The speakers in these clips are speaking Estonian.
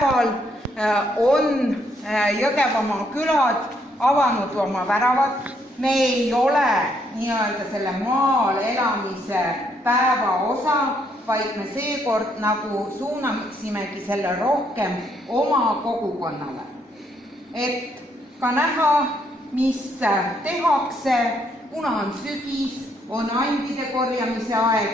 päeval on Jõgevamaa külad avanud oma väravad. Me ei ole nii-öelda selle maal elamise päeva osa, vaid me seekord nagu suunameksimegi selle rohkem oma kogukonnale. Et ka näha, mis tehakse, kuna on sügis, on andide korjamise aeg,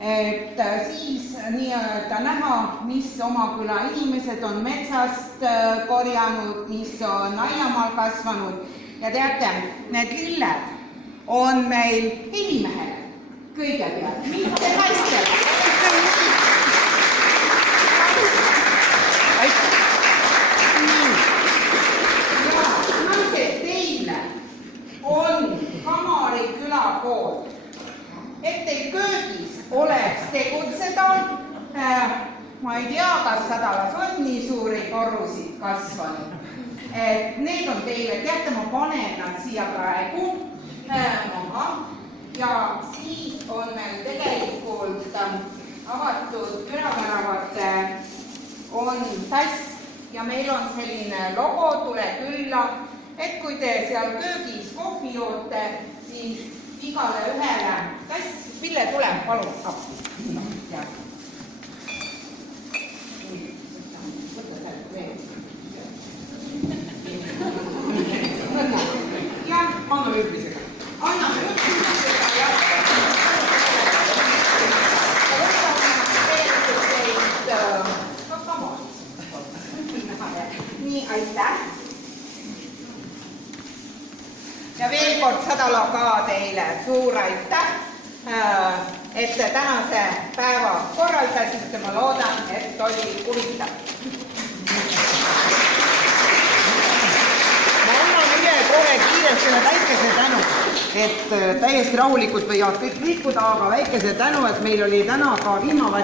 et siis nii-öelda näha, mis oma küla inimesed on metsast korjanud, mis on aiamaal kasvanud. Ja teate, need lilled on meil helimehele kõigepealt, mitte naistele. Ja naised, teile on Kamari külakool, et teil köögis oleks tegutseda. Ma ei tea, kas Sadalas on nii suuri korrusid kasvanud. Need on teile, teate, ma panen nad siia praegu maha ja siis on meil tegelikult avatud külaväravate on tass ja meil on selline logo, tule külla, et kui te seal köögis kohvi joote, siis igale ühele tass. Pille, tule, palun appi. Anna ülbisega. Anname ülbisega ja nii, aitäh. Ja veel kord Sadala ka teile suur aitäh, et te tänase päeva korraldasite. Ma loodan, et oli huvitav. Kohe kiiresti väikese tänu, et täiesti rahulikult võivad kõik liikuda, aga väikese tänu, et meil oli täna ka vihmavari